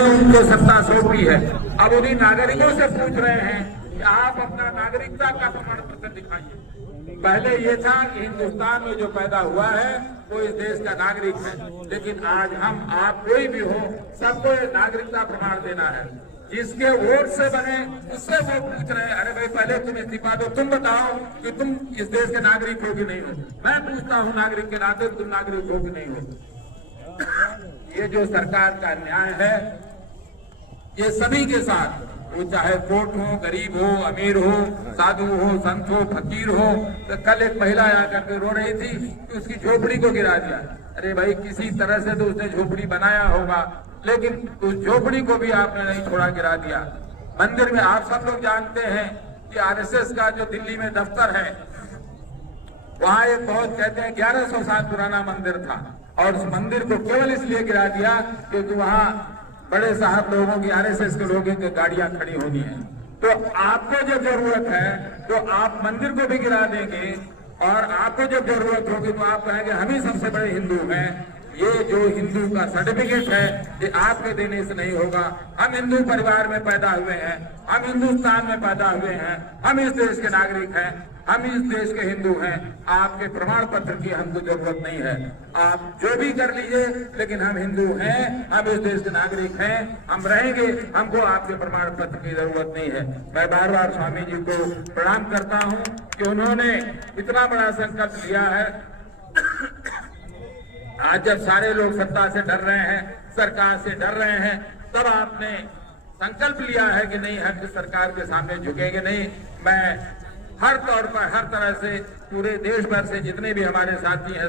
उनको सत्ता सौंपी है। अब उन्हीं नागरिकों से पूछ रहे हैं कि आप अपना नागरिकता का प्रमाण पत्र दिखाइए। पहले ये था कि हिंदुस्तान में जो पैदा हुआ है वो इस देश का नागरिक है, लेकिन आज हम आप कोई भी हो सबको नागरिकता प्रमाण देना है। जिसके वोट से बने उससे वो पूछ रहे हैं, अरे भाई पहले तुम इस्तीफा दो, तुम बताओ कि तुम इस देश के नागरिक हो कि नहीं हो। मैं पूछता हूँ नागरिक के नाते तुम नागरिक हो कि नहीं हो। ये जो सरकार का न्याय है ये सभी के साथ, वो चाहे कोट हो, गरीब हो, अमीर हो, साधु हो, संत हो, फकीर हो। तो कल एक महिला आकर के रो रही थी कि उसकी झोपड़ी को गिरा दिया। अरे भाई किसी तरह से तो उसने झोपड़ी बनाया होगा, लेकिन उस झोपड़ी को भी आपने नहीं छोड़ा, गिरा दिया। मंदिर में आप सब लोग जानते हैं कि आरएसएस का जो दिल्ली में दफ्तर है वहां एक बहुत कहते हैं 1100 साल पुराना मंदिर था, और उस मंदिर को केवल इसलिए गिरा दिया क्योंकि वहां बड़े साहब लोगों की, आरएसएस के लोगों की गाड़ियां खड़ी होनी है। तो आपको जब जरूरत है तो आप मंदिर को भी गिरा देंगे, और आपको जब जरूरत होगी तो आप कहेंगे हम ही सबसे बड़े हिंदू हैं। ये जो हिंदू का सर्टिफिकेट है ये आपके देने से नहीं होगा। हम हिंदू परिवार में पैदा हुए हैं, हम हिंदुस्तान में पैदा हुए हैं, हम इस देश के नागरिक हैं, हम इस देश के हिंदू हैं। आपके प्रमाण पत्र की हमको जरूरत नहीं है। आप जो भी कर लीजिए, लेकिन हम हिंदू हैं, हम इस देश के नागरिक हैं, हम रहेंगे, हमको आपके प्रमाण पत्र की जरूरत नहीं है। मैं बार बार स्वामी जी को प्रणाम करता हूं कि उन्होंने इतना बड़ा संकल्प लिया है। आज जब सारे लोग सत्ता से डर रहे हैं, सरकार से डर रहे हैं, तब आपने संकल्प लिया है कि नहीं, हम सरकार के सामने झुकेंगे नहीं। मैं हर तौर पर, हर तरह से पूरे देश भर से जितने भी हमारे साथी हैं